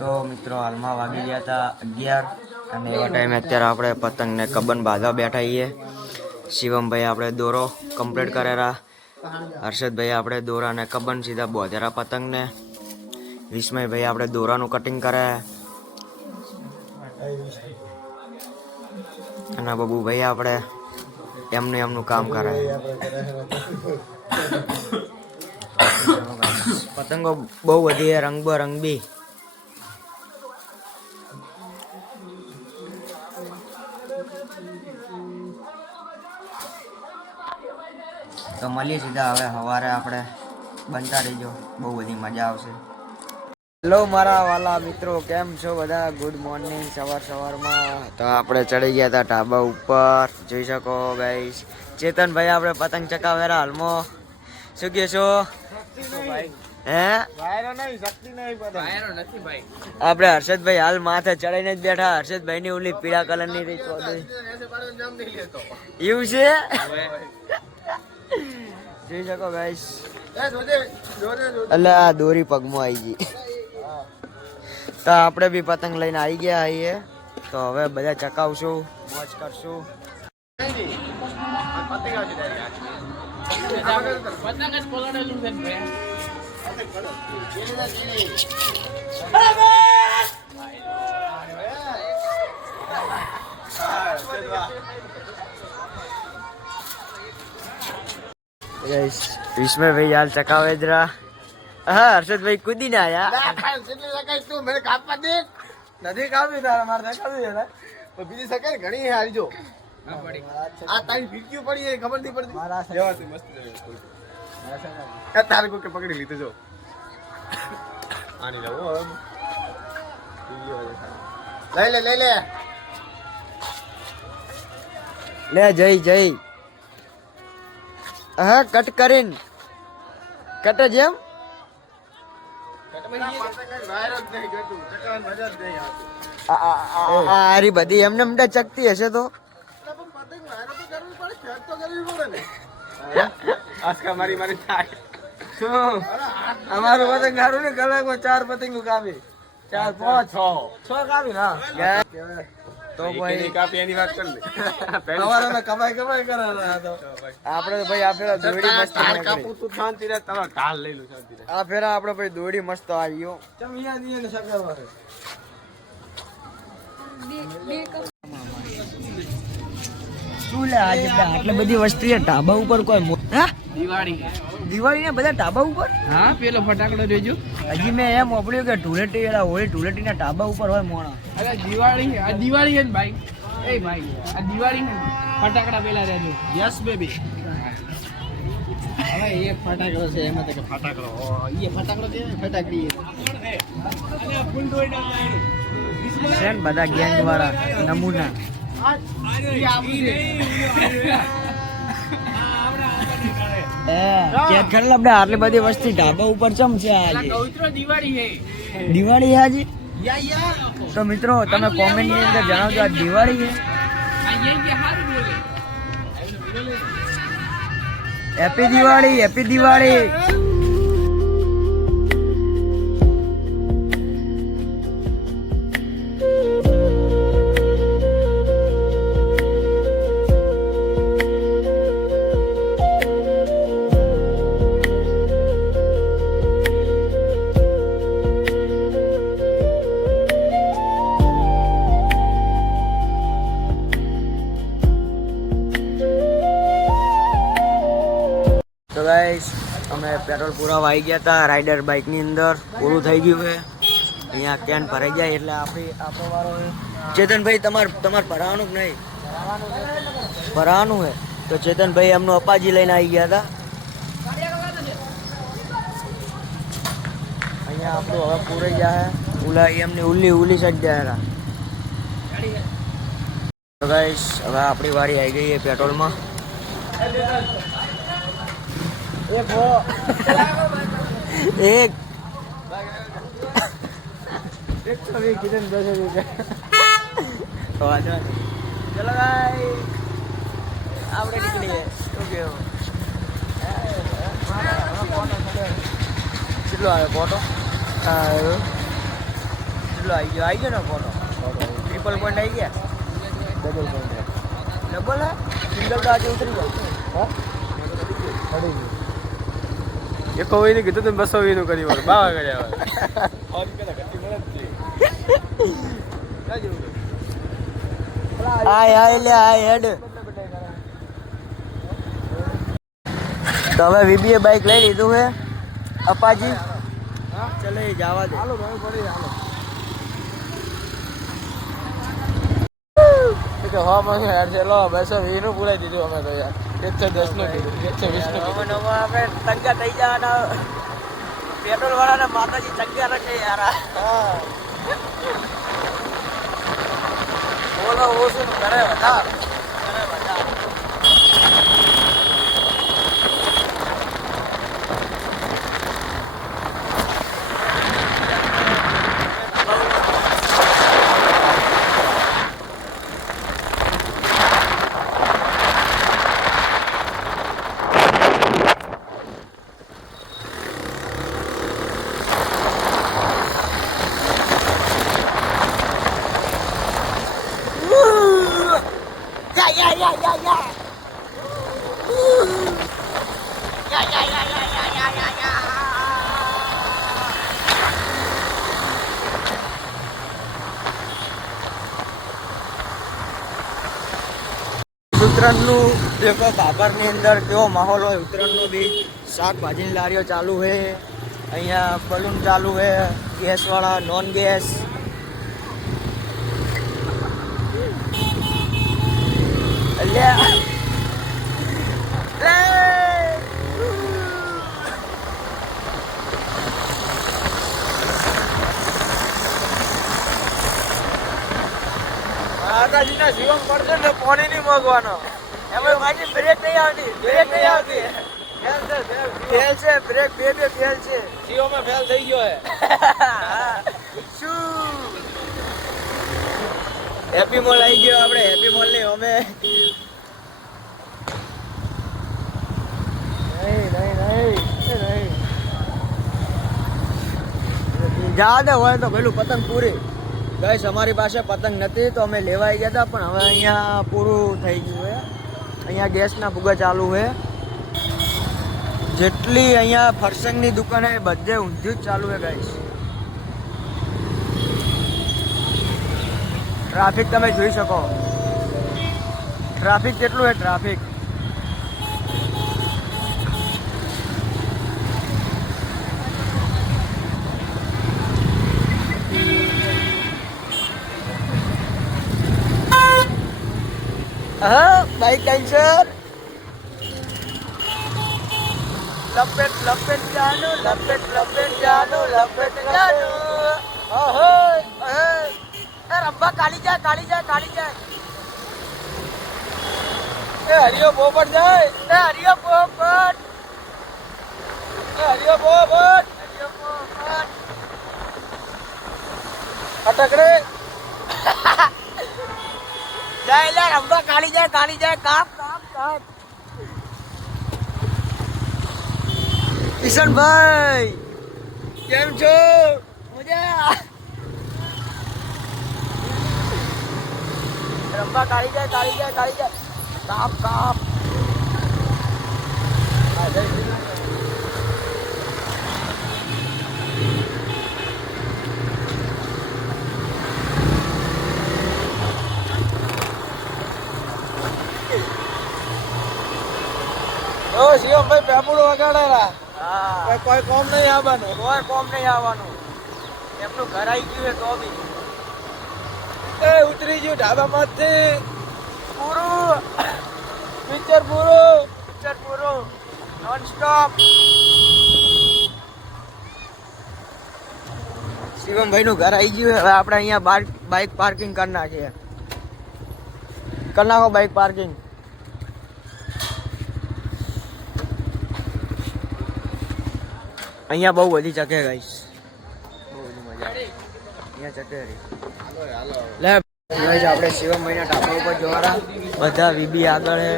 તો મિત્રો હાલમાં વાગી ગયા હતા 11 અને એવા ટાઈમે અત્યારે આપણે પતંગને કબન બાંધવા બેઠા છીએ. શિવમભાઈ આપણે દોરો કમ્પ્લીટ કરેલા, હર્ષદભાઈ આપણે દોરાને કબન સીધા બોધેરા પતંગને, વિસ્મયભાઈ આપણે દોરાનું કટિંગ કરે, અને બબુભાઈ આપણે એમનું કામ કરે. પતંગો બહુ બધી રંગબેરંગી. તો મળીએ સીધા હવે સવારે, આપણે બનતા રહીજો, બહુ બધી મજા આવશે. હેલો મારા વાલા મિત્રો, કેમ છો બધા? Good morning. સવારમાં તો આપણે ચડી ગયા હતા ઢાબા ઉપર, જોઈ શકો ગાઈસ. ચેતનભાઈ આપણે પતંગ ચકાવેરા હાલમાં. શું કહે છો? આપણે હર્ષદભાઈ હાલ માથે ચડાઈને જ બેઠા. હર્ષદભાઈ ની ઓલી પીળા કલર ની રીત એવું છે, જોઈ શકો ગાઈસ. એટલે આ દોરી પગમાં આવી ગઈ. તો આપણે બી પતંગ લઈને આવી ગયા છીએ. તો હવે બધા ચકાવશું, મોજ કરશું. વિસ્મયભાઈ હાલ ચકાવે જરા. હા હર્ષદભાઈ કૂદી ના આયા. નથી કાપી તારા મારે કાપી દે બીજી સકાય ઘણી હારી જો આ તારી ફીક્યું પડી ખબર નહીં પડતી. વ્યવસ્થિત મસ્ત તારે કોઈ પકડી લીધું જો આની લઈ લે લઈ લે લે જય હા કટ કરીને કટ જેમ આરી બધી એમને ચકતી હશે તો મારી મારી અમારું પતંગ સારું ને કલાકમાં 4 પતંગ કાપી 4 5 6 કાપી ના તો ભાઈ કાપી એની વાત કરી લે કમાઈ કરે આપણે ભાઈ આ ફેરા દોડી મસ્ત કાપું તું શાંતિ રહે તમારે ઢાલ લઈ લો શાંતિ રહે આ ફેરા આપણે ભાઈ દોડી મસ્ત આવ્યો ચમ યાદ નહીં ને સગરવા શું લે આજે આટલી બધી વસ્તુ છે ઢાબા ઉપર કોઈ દિવાળી ને બધા ઢાબા ઉપર. હા પેલો ફટાકડો જોજો. હજી મેં એમ મોકલ્યું કે ધૂળેટી હોળી ધૂળેટી ના ઢાબા ઉપર હોય મોણા. અરે દિવાળી હે ને ભાઈ. એ ભાઈ આ દિવાળી હે ફટાકડા પેલા રહેજો. Yes baby. હવે એક ફટાકડો છે એમાં તો કે ફટાકડો એ ફટાકડો કે ફટાકડી અને ફૂલ દોઈડા છે બધા ગેંગ વાળા નમૂના. આટલી બધી વસ્તી ઢાબા ઉપર ચમ છે આજે દિવાળી હાજી. તો મિત્રો તમે કોમેન્ટ ની અંદર જણાવજો આ દિવાળી છે. Happy Diwali, happy Diwali. તો ગાઈસ અમે પેટ્રોલ પુરાવા આવી ગયા હતા રાઇડર બાઇકની અંદર. પૂરું થઈ ગયું છે, અહીંયા કેન ભરાઈ જાય એટલે આપણો વારો છે. ચેતનભાઈ તમારે ભરાવાનું કે નહીં? ભરાવાનું છે. તો ચેતનભાઈ એમનું અપાજી લઈને આવી ગયા હતા. અહીંયા આપણું હવે પૂરાઈ જાય. ઉલા એમની ઉલી સાઈડ જાય. તો ગાઈસ હવે આપણી વારી આવી ગઈ છે પેટ્રોલમાં. એક ચલો ભાઈ આપણે નીકળીએ. શું કેવું? કેટલો આવે ફોટો? કેટલો આવી ગયો ને ફોટો ટ્રિપલ પોઈન્ટ આવી ગયા ડબલ પોઈન્ટ ડબલ હે સિંગલ તો આજે ઉતરી ગયો હા પડી ગયું એકો હોય ને કીધું તમે 200 નું કરી વાર બાવા કર્યા હવે પેલા ઘટી મળે જ છે હાય લે હાય હેડ તો હવે વીબીએ બાઇક લઈ લીધું છે અપાજી ચલે જવા દે હાલો ભાઈ પડી હાલો કે હા મને યાર છે લો 220 નું પૂરાઈ દીધું અમે તો યાર 110 નું કીધું 120 નું હવે નવા આપણે તંગા થઈ જવાના પેટ્રોલ વાળાને માતાજી તંગા રાખે યાર હા બોલો ઓછું કરે વધાર ઉત્તરાયણનું દેખો બાબરની અંદર કેવો માહોલ હોય ઉત્તરાયણનો બી શાકભાજીની લારીઓ ચાલુ છે અહીંયા બલૂન ચાલુ છે ગેસવાળા નોન ગેસ માતાજીના જીવન પડશે ને પાણી નહીં મોગવાનો એમાં પાછી બ્રેક નહીં આવતી ફેલ છે બ્રેક બે ફેલ છે જીવોમાં ફેલ થઈ ગયો હે શું હેપી મોલ આવી ગયો આપણે હેપી મોલ ની અમે જા દે હોય તો પેલું પતંગ પૂરી ગઈશ અમારી પાસે પતંગ નથી તો અમે લેવાઈ ગયા હતા પણ હવે અહીંયા પૂરું થઈ ગયું છે અહીંયા ગેસના ફુગા ચાલુ છે જેટલી અહીંયા ફરસંગની દુકાન છે બધે ઊંધિયું જ ચાલુ છે ગઈશ ટ્રાફિક તમે જોઈ શકો ટ્રાફિક કેટલું છે ટ્રાફિક હા બાઈક કેન્સર લપેટ જાનું લપેટ જાનું ઓહો એ રબ્બા કાળી જાય એ હરિયો પોપટ જાય એ હરિયો પોપટ અટકડે જાય લે રબ્બા કાળી જાય કાપ કિશનભાઈ કેમ છો મજા રબ્બા કાળી જાય કાપ ઓ શિવમભાઈ પેપડું વગાડેલા હા કોઈ કોમ નહીં આવવાનું કોઈ કોમ નહીં આવવાનું એમનું ઘર આવી ગયું તો બી એ ઉતરી ગયું ઢાબામાંથી પૂરું પિક્ચર પૂરું નોન સ્ટોપ શિવમભાઈ નું ઘર આવી ગયું હવે આપણે અહીંયા બાઇક પાર્કિંગ કરી નાખીએ બાઇક પાર્કિંગ અહીંયા બહુ બધી ચકે ગાઈસ બહુ બધી મજા આવે અહીંયા ચકે લે ગાઈસ આપણે શિવમભાઈના ઢાબા ઉપર જોવાના બધા વીબી આગળ છે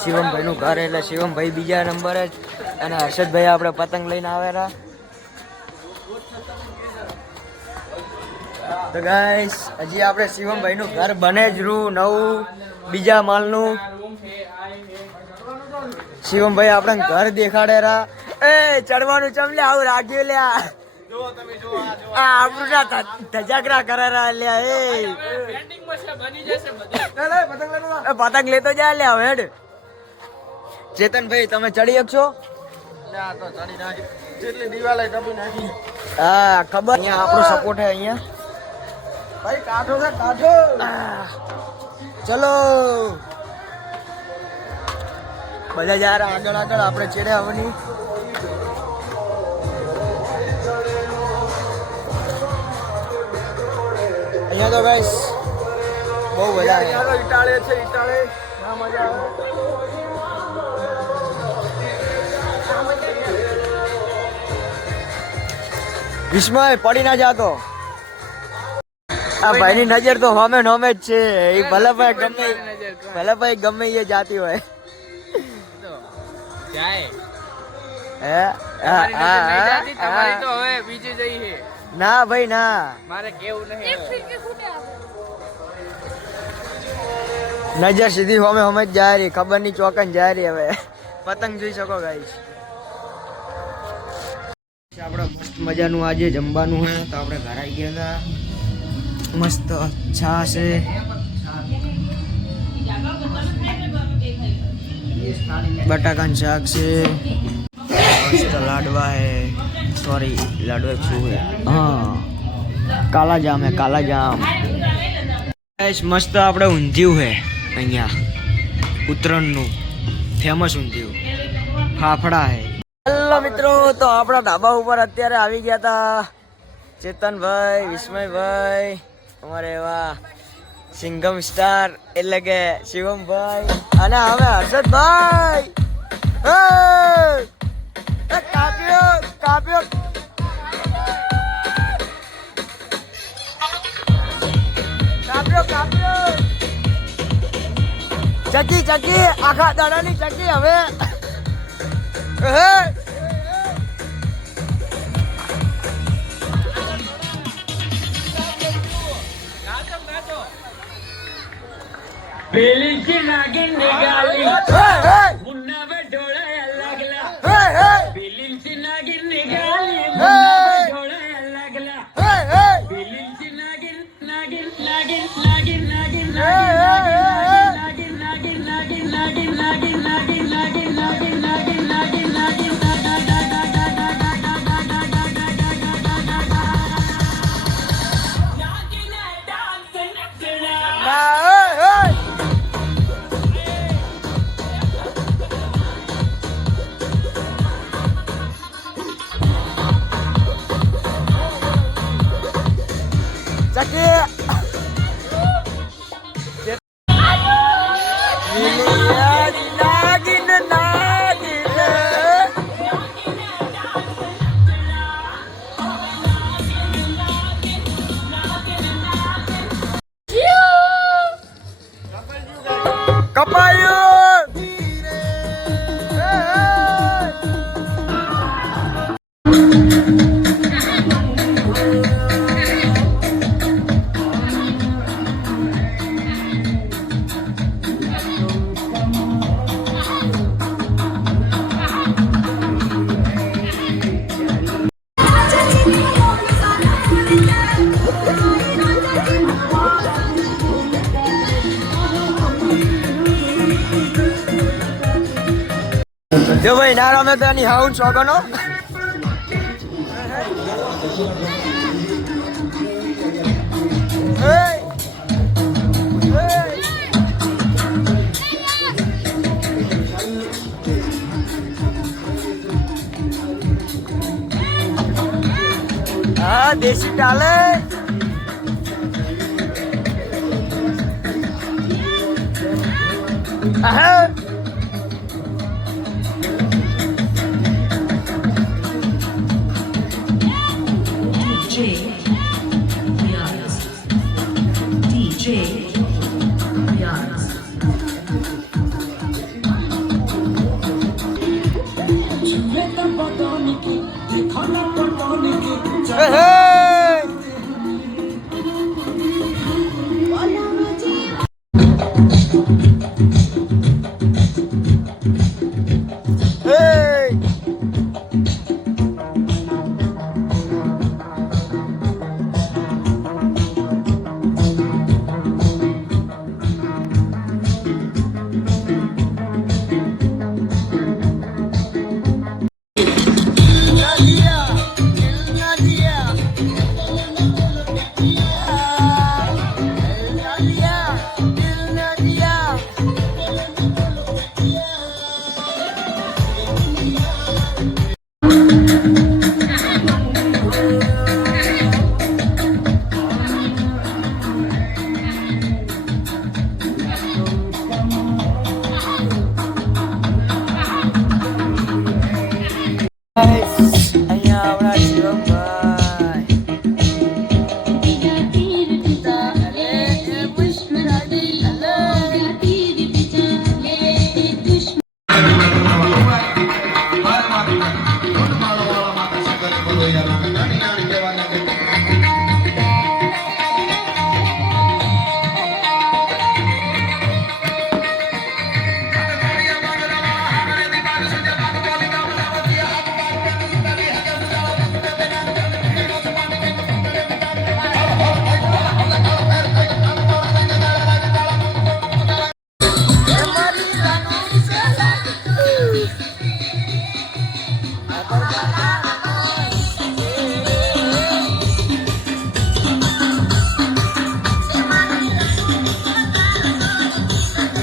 શિવમભાઈનું ઘર એટલે શિવમભાઈ બીજા નંબરે જ અને હર્ષદભાઈ આપણે પતંગ લઈને આવેલા તો ગાઈસ હજી આપણે શિવમભાઈ નું ઘર બને જ રૂ નવું બીજા માળનું. શિવમભાઈ આપણે ઘર દેખાડે રા. એ ચડવાનું ચમલે આવું રાખ્યું લ્યા. આ આપણું ના ધજાગરા કરે રા લ્યા. એ પતંગ લેતો જા લ્યા હેડ. ચેતનભાઈ તમે ચડી શકશો? હા ખબર. અહીંયા આપણો સપોર્ટ હે અહીંયા. ભાઈ કાઠો છે કાઠો. ચલો બધા યાર આગળ આગળ આપણે ચેડે આવવાની. અહીંયા તો ગાઈસ બહુ બધા છે. ઈટાળે છે ઈટાળે. ના મજા આવે. વિસ્મય પડી ના જાતો. આ ભાઈની નજર તો હોમે નોમે જ છે. એ ભલે ભાઈ ગમે એ જાતી હોય. ના ભાઈ ના, મારે કેવું નહીં. નજર સીધી હોમે હોમે જ જાય રહી. ખબર ની ચોકન જાય રહી. હવે પતંગ જોઈ શકો ગાઈસ. આપણે મસ્ત મજાનું આજે જમવાનું હે તો આપણે ઘર આવી ગયા હતા. મસ્ત છાશ છે, બટાકાનું શાક છે, મસ્ત લાડવા હે. સોરી લાડવા શું હે? હા કાલા જામ હે, કાલા જામ. મસ્ત આપણે ઊંધિયું હે અહીંયા ઉત્તરાયણનું ફેમસ ઊંધિયું. ફાફડા હે. હેલો મિત્રો, તો આપણા ધાબા ઉપર અત્યારે આવી ગયા હતા ચેતનભાઈ, વિસ્મયભાઈ, અમારે એવા સિંગમ સ્ટાર એટલે કે શિવમભાઈ અને હવે હર્ષદભાઈ. કાપ્યો કાપ્યો કાપ્યો કાપ્યો. ચકી ચકી આખા દાડાની ચકી હવે. पेलीची नागिन निघाली पुन्हा डोळ्याला लागला. पेलीची नागिन निघाली पुन्हा डोळ्याला लागला. पेलीची नागिन नागिन नागिन नागिन नागिन नागिन नागिन नागिन नागिन नागिन नागिन नागिन नागिन नागिन नागिन नागिन नागिन કપાયું. જો ભાઈ ના રમે તો એની હાઉન શોગનો. હા દેશી ટાલે. હા અહીંયા આપણા શિવમભાઈ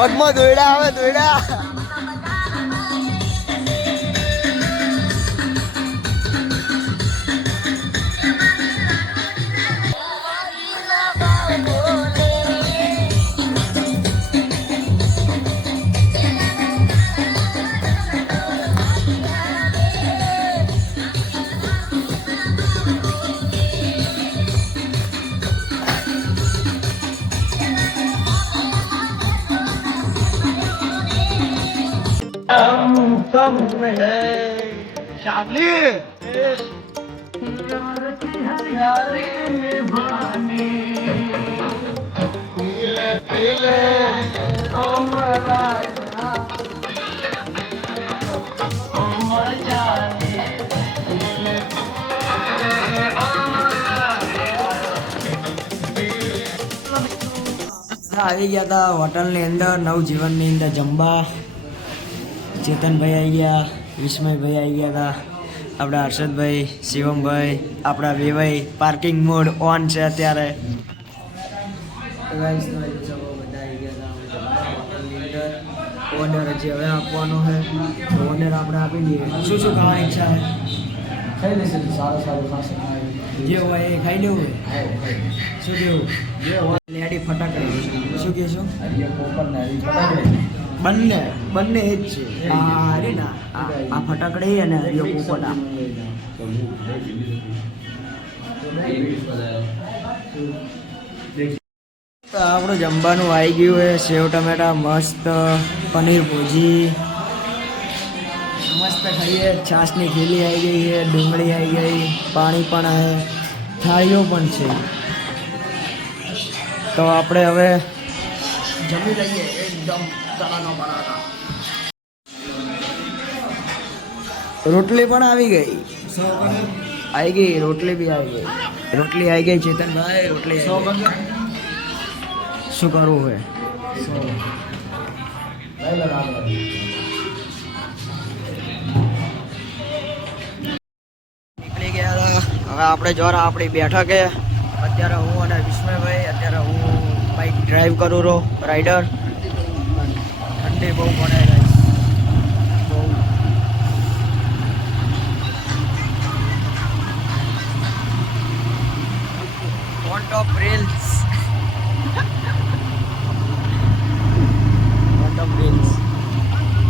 પગમાં દોયડા આવે દોયડા. આવી ગયા હતા હોટલની અંદર નવજીવનની અંદર જમવા. ચેતનભાઈ આવી ગયા, વિસ્મયભાઈ આવી ગયા હતા, આપણા હર્ષદભાઈ, શિવમભાઈ, આપણા વેભાઈ. પાર્કિંગ મોડ ઓન છે અત્યારે. ઓર્ડર હજી હવે આપવાનો છે તો ઓર્ડર આપણે આપી દઈએ. શું શું ખાવાની ઈચ્છા છે? ખાઈ લેશે સારું સારું ખાશે જે હોય એ ખાઈ લેવું. શું કેવું? લેડી ફટાકડા શું કહેશો? બંને બંને એ જ છે. આ રે ના આ ફટાકડી અને હરિયો પોપટા. તો આપણું જમવાનું આવી ગયું છે. સેવ ટમેટા મસ્ત, પનીર ભુજી મસ્ત ખાઈએ. છાશની ખીલી આવી ગઈ છે, ડુંગળી આવી ગઈ, પાણી પણ છે, થાળીઓ પણ છે. તો આપણે હવે જમી લઈએ એકદમ તળાનો બરાબર. રોટલી પણ આવી ગઈ. રોટલી બી આવી ગઈ. રોટલી આવી ગઈ ચેતનભાઈ. રોટલી શું કરવું હોય? નીકળી ગયા હતા. હવે આપણે જોરા આપણી બેઠકે. અત્યારે હું અને વિસ્મયભાઈ અત્યારે હું બાઈક ડ્રાઈવ કરું રહો રાઈડર. ઠંડી બહુ પડે guys. બહુ on top rails.